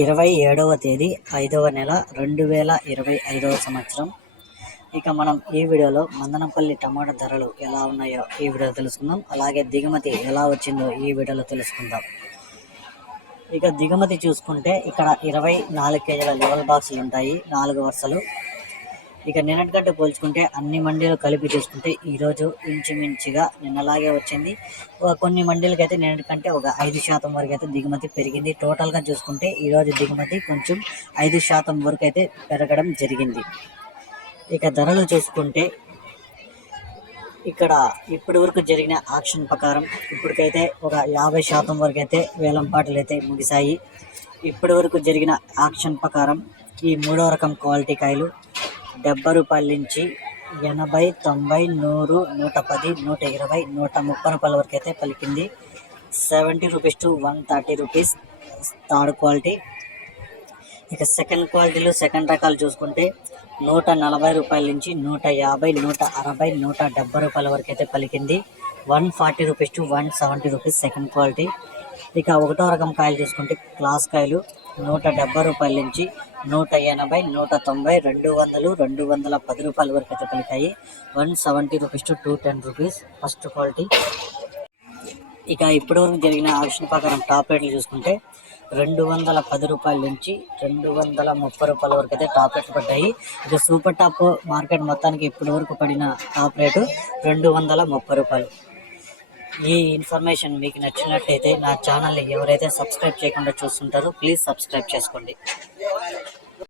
ఇరవై ఏడవ తేదీ ఐదవ నెల రెండు వేల ఇరవై ఐదవ సంవత్సరం. ఇక మనం ఈ వీడియోలో మందనపల్లి టమాటా ధరలు ఎలా ఉన్నాయో ఈ వీడియో తెలుసుకుందాం. అలాగే దిగుమతి ఎలా వచ్చిందో ఈ వీడియోలో తెలుసుకుందాం. ఇక దిగుమతి చూసుకుంటే ఇక్కడ ఇరవై నాలుగు కేజీల లెవెల్ బాక్సులు ఉంటాయి. నాలుగు వరుసలు. ఇక నిన్నటికంటే పోల్చుకుంటే అన్ని మండీలు కలిపి చూసుకుంటే ఈరోజు ఇంచుమించుగా నిన్నలాగే వచ్చింది. కొన్ని మండీలకి అయితే నిన్నటికంటే ఒక ఐదు శాతం వరకు అయితే దిగుమతి పెరిగింది. టోటల్గా చూసుకుంటే ఈరోజు దిగుమతి కొంచెం ఐదు శాతం వరకు అయితే పెరగడం జరిగింది. ఇక ధరలు చూసుకుంటే ఇక్కడ ఇప్పటి వరకు జరిగిన ఆక్షన్ ప్రకారం ఇప్పటికైతే ఒక యాభై శాతం వరకు అయితే వేలం పాటలు అయితే ముగిశాయి. ఇప్పటి వరకు జరిగిన ఆక్షన్ ప్రకారం ఈ మూడో రకం క్వాలిటీ కాయలు డెబ్బై రూపాయల నుంచి ఎనభై తొంభై నూరు నూట పది నూట ఇరవై నూట ముప్పై రూపాయల వరకు అయితే పలికింది. Seventy rupees to one thirty rupees third quality. ఇక సెకండ్ క్వాలిటీలో సెకండ్ రకాలు చూసుకుంటే నూట నలభై రూపాయల నుంచి నూట యాభై నూట అరవై నూట డెబ్బై రూపాయల వరకు అయితే పలికింది. One forty rupees to one seventy rupees second quality. ఇక ఒకటో రకం కాయలు చూసుకుంటే క్లాస్ కాయలు నూట డెబ్బై రూపాయల నుంచి నూట ఎనభై నూట తొంభై రెండు వందలు రెండు వందల పది రూపాయల వరకు అయితే పలికాయి. One seventy rupees to two ten rupees first quality. ఇక ఇప్పటివరకు జరిగిన ఆప్షన్ ప్రకారం టాప్ రేట్లు చూసుకుంటే రెండు వందల పది రూపాయల నుంచి రెండు వందల ముప్పై రూపాయల వరకు అయితే టాప్ రేట్లు పడ్డాయి. ఇక సూపర్ టాప్ మార్కెట్ మొత్తానికి ఇప్పటి వరకు పడిన టాప్ రేటు రెండు వందల ముప్పై రూపాయలు. ఈ ఇన్ఫర్మేషన్ మీకు నచ్చినట్టయితే నా ఛానల్ని ఎవరైతే సబ్స్క్రైబ్ చేయకుండా చూస్తుంటారో ప్లీజ్ సబ్స్క్రైబ్ చేసుకోండి.